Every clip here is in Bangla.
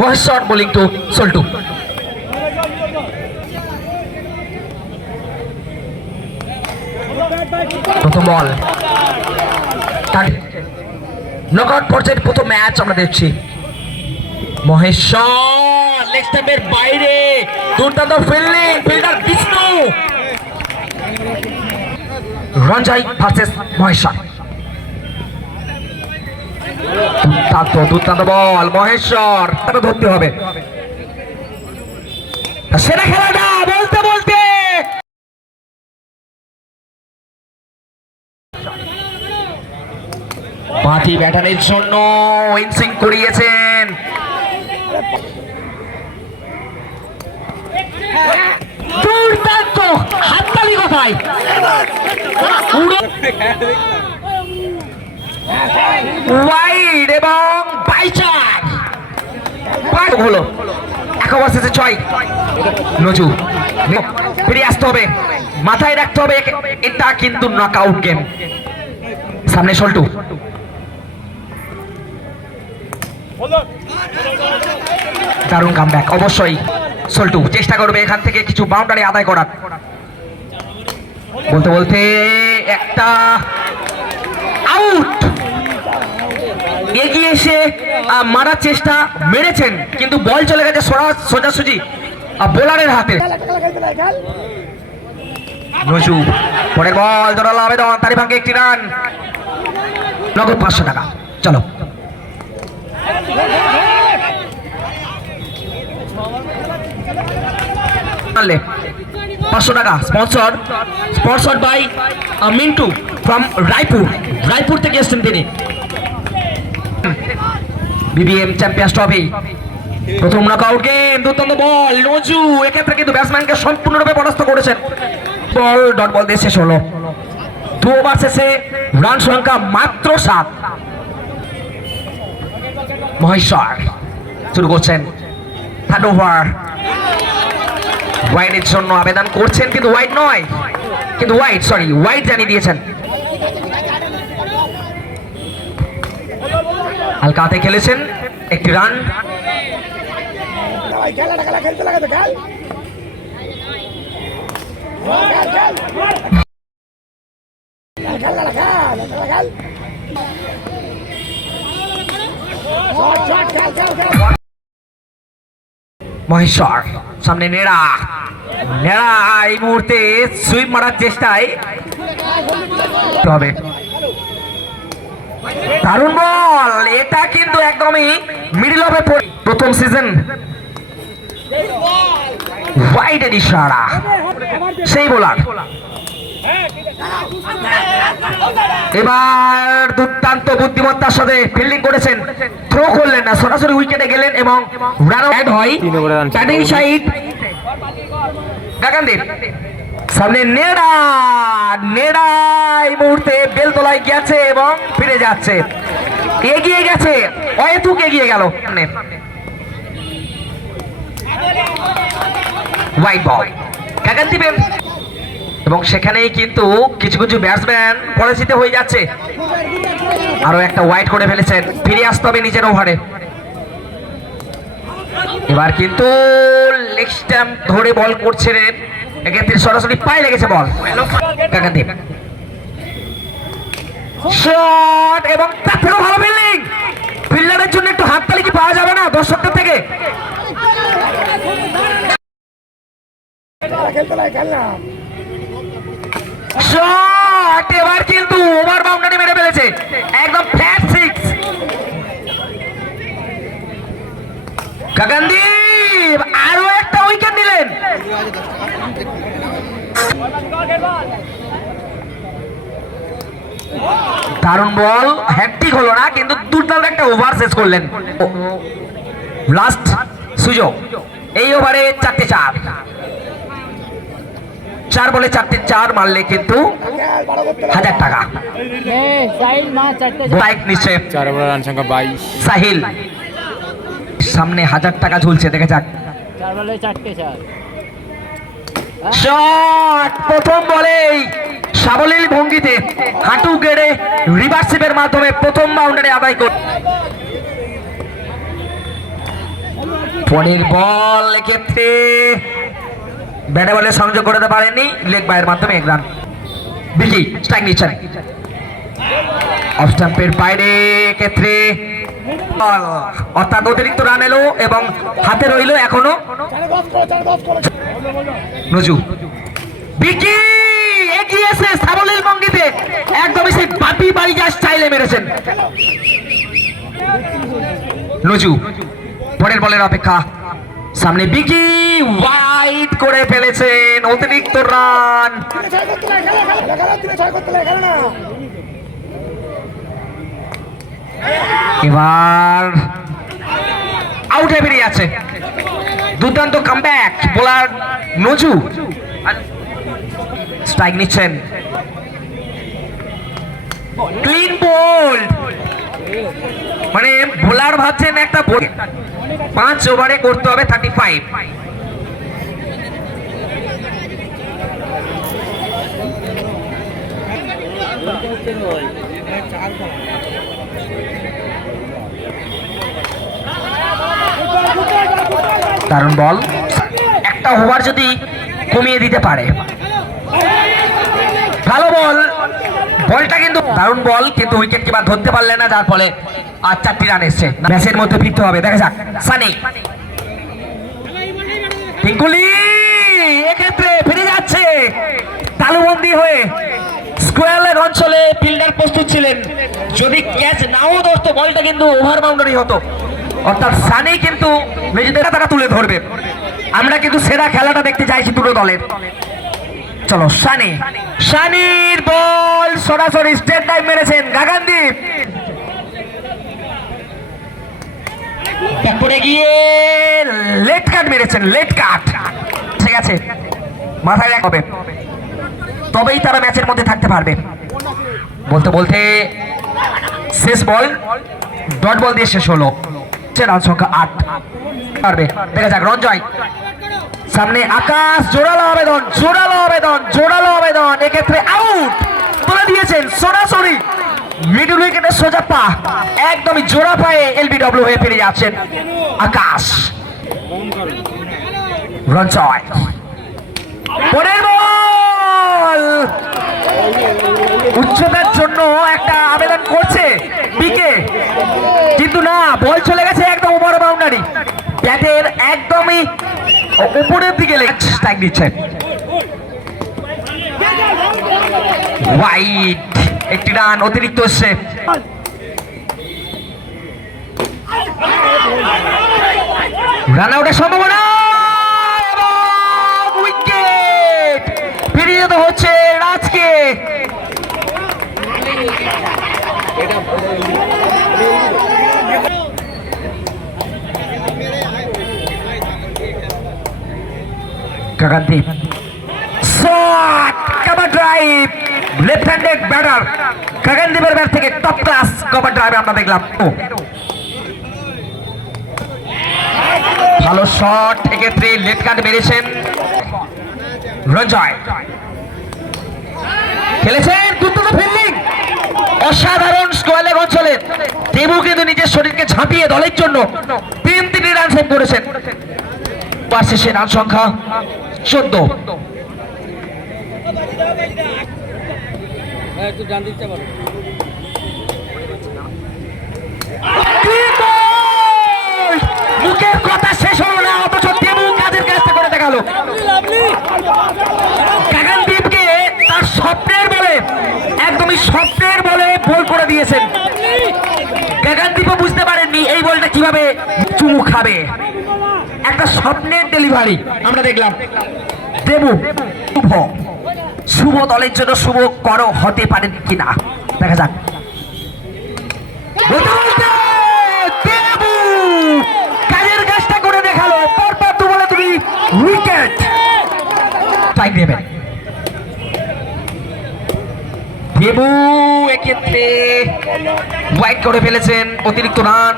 মহেশ্বর বোলিং টু সল্টু প্রথম বল নকআউট পর্যায়ের প্রথম ম্যাচ আমরা দেখছি। মহেশ্বর লেগ স্ট্যাম্পের বাইরে, দুর্দান্ত fielding fielder Vishnu. Ranjay versus Maheshwar. দুর্দান্ত দুর্দান্ত বল মহেশ্বর তাকে ধরতে হবে। সেরা খেলাটা বলতে বলতে। বাতি ব্যাটারের জন্য উইনসিং করিয়েছেন। দুর্দান্ত হাততালি কোথায়। উড়ো- ওয়াইড এবং বাইচার হলো। এক ওভার শেষে ছয়। নজু। ফিরে আসতে হবে। মাথায় রাখতে হবে। এটা কিন্তু নকআউট গেম সামনে সল্টু দারুণ কাম ব্যাক অবশ্যই সল্টু চেষ্টা করবে এখান থেকে কিছু বাউন্ডারি আদায় করার। বলতে বলতে একটা আউট এগিয়ে এসে মারার চেষ্টা মেরেছেন কিন্তু বল চলে গেছে সোজা সোজাসুজি আহ, বোলারের হাতে। নজু পরের বল দরাল আবেদন তারই ভাঙ্গে একটি রান। নগদ পাঁচশো টাকা। চলো। পাঁচশো টাকা sponsor sponsor by Mintu from Raipur. Raipur থেকে এসছেন তিনি। বিবিএম চ্যাম্পিয়ন্স ট্রফি প্রথম নকআউট গেম দুর্দান্ত বল নজু, এক্ষেত্রে কিন্তু ব্যাটসম্যানকে সম্পূর্ণরূপে পরাস্ত করেছেন। বল ডট বল দিয়ে শেষ হলো। দু ওভার শেষে রান সংখ্যা মাত্র সাত। মহেশ্বর শুরু করছেন। থার্ড ওভার ওয়াইডের জন্য আবেদন করছেন, কিন্তু ওয়াইড নয়। কিন্তু ওয়াইড সরি ওয়াইড জানিয়ে দিয়েছেন। শট খেল খেল খেল। মহেশ্বর সামনে নেড়া। নেড়া এই মুহূর্তে সুইপ মারার চেষ্টায়। হবে। দারুণ বল! এটা কিন্তু একদমই মিডল অফে প্রথম সিজন ওয়াইডের ইশারা। সেই বোলার এবার দুর্দান্ত বুদ্ধিমত্তার সাথে ফিল্ডিং করেছেন। থ্রো করলেন না সরাসরি উইকেটে গেলেন এবং রান আউট হয় ব্যাটিং সাইড গাগানদীপ সামনে নেড়া নেড়া, এই মুহূর্তে বেলতলায় গেছে এবং ফিরে যাচ্ছে। এগিয়ে গেছে, অহেতুক এগিয়ে গেল। হোয়াইট এবং সেখানেই কিন্তু কিছু কিছু ব্যাটসম্যান পরিস্থিতি হয়ে যাচ্ছে। আরও একটা হোয়াইট করে ফেলেছেন। ফিরে আসতে হবে নিজের ওভারে। এবার কিন্তু লেগ স্ট্যাম্প ধরে বল করছিলেন। এক্ষেত্রে সরাসরি পায়ে লেগেছে বল। কাকাদীপ শট এবং তার থেকেও ভালো ফিল্ডিং ফিল্ডারের জন্য একটু হাততালি কি পাওয়া যাবে না দর্শকদের থেকে? শট এবার কিন্তু ওভার বাউন্ডারি বল হ্যাট্রিক হলো না কিন্তু দুর্দান্ত একটা ওভার শেষ করলেন। লাস্ট সুযোগ। এই ওভারে চারটে চার। চার বলে চারটে চার মারলে কিন্তু হাজার টাকা। বাইক নিচ্ছে চার ওভার রান সংখ্যা বাইশ। সাহিল। সামনে হাজার টাকা ঝুলছে দেখে যাক। চার বলে চারটে চার। শট প্রথম বলেই সাবলীল ভঙ্গিতে হাঁটু গেড়ে রিভার্সিপের মাধ্যমে প্রথম বাউন্ডারি আদায় করে পরের বল এক্ষেত্রে ব্যাটে বলে সংযোগ করতে পারেনি লেগ বাইয়ের মাধ্যমে এক রান বিকি স্ট্রাইক নিচ্ছেন। অফ স্টাম্পের বাইরে ক্ষেত্রে অর্থাৎ অতিরিক্ত রান এলো এবং হাতে রইল এখনও। নজু। বিকি! এগিয়েছে সাবলীল ভঙ্গিতে। একদমই সেই বাপি বাড়ি মেরেছেন। নজু, পরের বলের অপেক্ষা। সামনে বিকি ওয়াইড করে ফেলেছেন অতিরিক্ত রান। এবার আউটে বেরিয়ে যাচ্ছে দুর্দান্ত কামব্যাক বোলার নজু। স্ট্রাইক নিচ্ছেন। ক্লিন বোল্ড মানে বোলার ভাবছেন একটা ball। পাঁচ ওভারে করতে হবে থার্টি ফাইভ দারুণ বল একটা ওভার যদি কমিয়ে দিতে পারে। ভালো বল। বলটা কিন্তু দারুণ বল, কিন্তু উইকেট কিবার ধরতে পারলে না, যার ফলে আর চারটি রান এসছে। ম্যাচের মধ্যে ফিরতে হবে। দেখা যাক। সানি। পিঙ্কুলি এক্ষেত্রে ফিরে যাচ্ছে। তালুবন্দি হয়ে স্কোয়ার লেগ অঞ্চলে ফিল্ডার প্রস্তুত ছিলেন। যদি ক্যাচ নাও ধরতো বলটা কিন্তু ওভার বাউন্ডারি হতো। অর্থাৎ সানি কিন্তু নিজেদের তারা তুলে ধরবে। আমরা কিন্তু সেরা খেলাটা দেখতে চাইছি দুটো দলের। চলো, সানি। সানির বল সরাসরি স্টেট টাইম মেরেছেন গাগানদীপ। তারপরে গিয়ে লেট কাট মেরেছেন লেট কাট ঠিক আছে, মাথায় রাখ হবে। তবেই তারা ম্যাচের মধ্যে থাকতে পারবে। বলতে বলতে শেষ বল ডট বল দিয়ে শেষ হলো। রান সংখ্যা আট। পারবে। দেখা যাক, রঞ্জয়। সামনে আকাশ, জোরালো আবেদন জোরালো আবেদন জোরালো আবেদন। এক্ষেত্রে আউট তুলে দিয়েছেন সরাসরি মিডল উইকেটে সোজা পা, একদমই জোড়া পায়ে এলবিডব্লিউ হয়ে ফিরে যাচ্ছেন আকাশ। উচ্চতার জন্য একটা আবেদন করছে বিকে কিন্তু না, বল চলে গেছে একদম ওভার বাউন্ডারি ব্যাটের একদমই উপরের দিকে স্ট্রাইক দিচ্ছে হোয়াইট একটি রান, অতিরিক্ত হচ্ছে। রান আউটের সম্ভাবনা। ফিরিয়ে হচ্ছে রাজকে। কাকান্তিপ shot cover drive left handed batter কাকানদীপের bat থেকে টপ ক্লাস কভার ড্রাইভ আমরা দেখলাম। ভালো শট এক্ষেত্রে লেট কার্ড মেরেছেন রঞ্জয়। খেলেছেন দুর্দান্ত ফিল্ডিং অসাধারণ স্কোয়ালের অঞ্চলে। দেবু কিন্তু নিজের শরীরকে ঝাঁপিয়ে দলের জন্য তিন তিনটি রান সেভ করেছেন। পার শেষে রান সংখ্যা চোদ্দ। মুখের কথা শেষ হলো না, অথচ দেবু কাজের কাজটা করে দেখাল কাকানদীপকে তার স্বপ্নের বলে, একদমই স্বপ্নের বলে বল করে দিয়েছেন। কাকানদীপও বুঝতে পারেননি এই বলটা কীভাবে চুমু খাবে। একটা স্বপ্নের ডেলিভারি আমরা দেখলাম। দেবু, শুভ। শুভ দলের জন্য শুভ করো হতে পারেন কিনা? দেখা যাক। করে দেখাল। তুমি টাইম দেবু। এক্ষেত্রে করে ফেলেছেন, অতিরিক্ত রান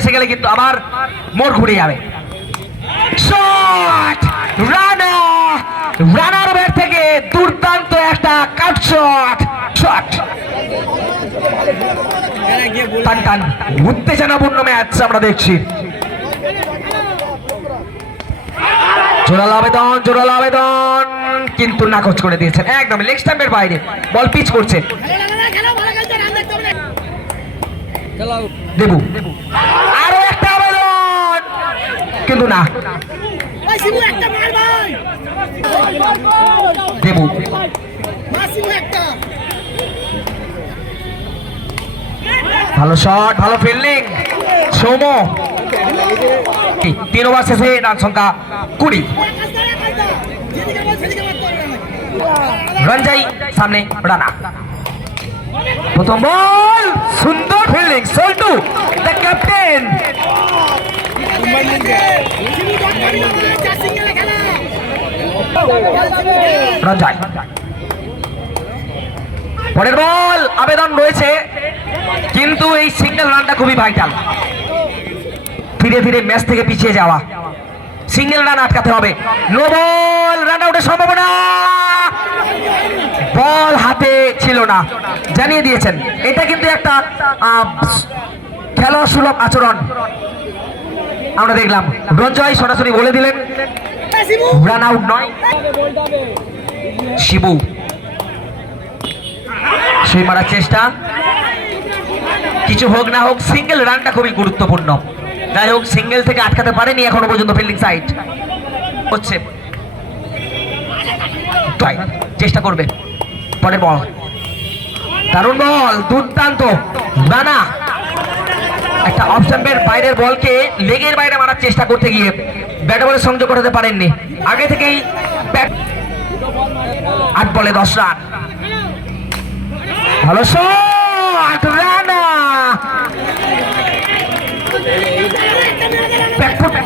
সেখানে কিন্তু আবার মোড় ঘুরে যাবে। শট রানা রানার ব্যাট থেকে দুর্দান্ত একটা কাট শট শট টান টান উত্তেজনাপূর্ণ ম্যাচ আমরা দেখছি। জোরালো আবেদন জোরালো আবেদন। কিন্তু নাকচ করে দিয়েছেন। একদম লেগ স্ট্যাম্পের বাইরে। বল পিচ করছে। দেবু। আবেদন কিন্তু না। দেবু। ভালো শট ভালো ফিল্ডিং সৌম তিন ওভার শেষে রান সংখ্যা কুড়ি। রঞ্জাই সামনে রানা। প্রথম বল সুন্দর ফিল্ডিং সল্টু দ্য ক্যাপ্টেন পরের বল, আবেদন রয়েছে, কিন্তু এই সিঙ্গেল রানটা খুবই ভাইটাল ধীরে ধীরে ম্যাচ থেকে পিছিয়ে যাওয়া। সিঙ্গেল রান আটকাতে হবে। নো বল, রান আউটের সম্ভাবনা। বল হাতে ছিল না। জানিয়ে দিয়েছেন। এটা কিন্তু একটা খেলোয়াড় সুলভ আচরণ। আমরা দেখলাম। রঞ্জয় সরাসরি বলে দিলেন রান আউট নয়। শিবু। সুই মারার চেষ্টা। কিছু হোক না হোক সিঙ্গেল রানটা খুবই গুরুত্বপূর্ণ। যাই হোক সিঙ্গেল থেকে আটকাতে পারেনি এখনও পর্যন্ত ফিল্ডিং সাইড হচ্ছে। চেষ্টা করবে। পরে বল দারুণ বল দুর্দান্ত। রানা। একটা অফ স্টাম্পের বাইরের বলকে লেগের বাইরে মারার চেষ্টা করতে গিয়ে ব্যাট বলে সংযোগ করতে পারেননি। আগে থেকেই আট বলে দশ রান। ভালো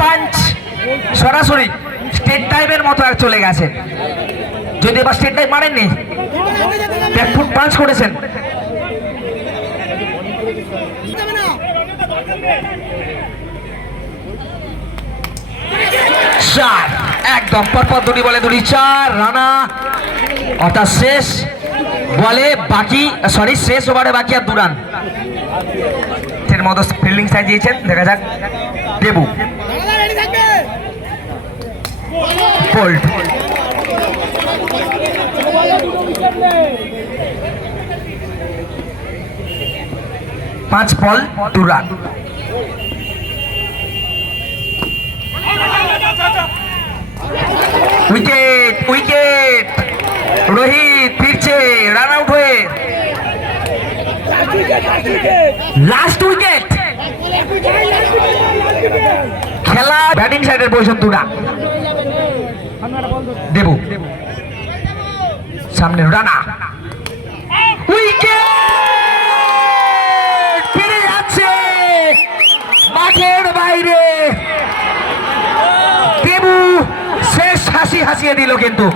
পাঞ্চ সরাসরি স্টেট টাইমের মতো আর চলে গেছে। যদি এবার স্টেট টাইম মারেননি ব্যাকফুট পাঞ্চ করেছেন। চার। একদম পরপর দুটি বলে দুটি চার, রানা। অর্থাৎ শেষ বলে বাকি সরি শেষ ওভারে বাকি আর দু রান। এর মতো ফিল্ডিং সাজিয়েছেন দেখা যাক। দেবু। বোল্ড পাঁচ বল, দু রান। উইকেট উইকেট রোহিত ফিরছে রান আউট হয়ে। লাস্ট উইকেট খেলা ব্যাটিং সাইডের দু রান দেবু। সামনে রানা। উইকেট ফিরে যাচ্ছে মাঠের বাইরে দেবু শেষ হাসিয়ে দিল কিন্তু।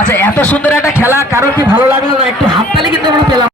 আচ্ছা এত সুন্দর একটা খেলা কারোর কি ভালো লাগল না? একটু হাততালি কিন্তু আমরা পেলাম।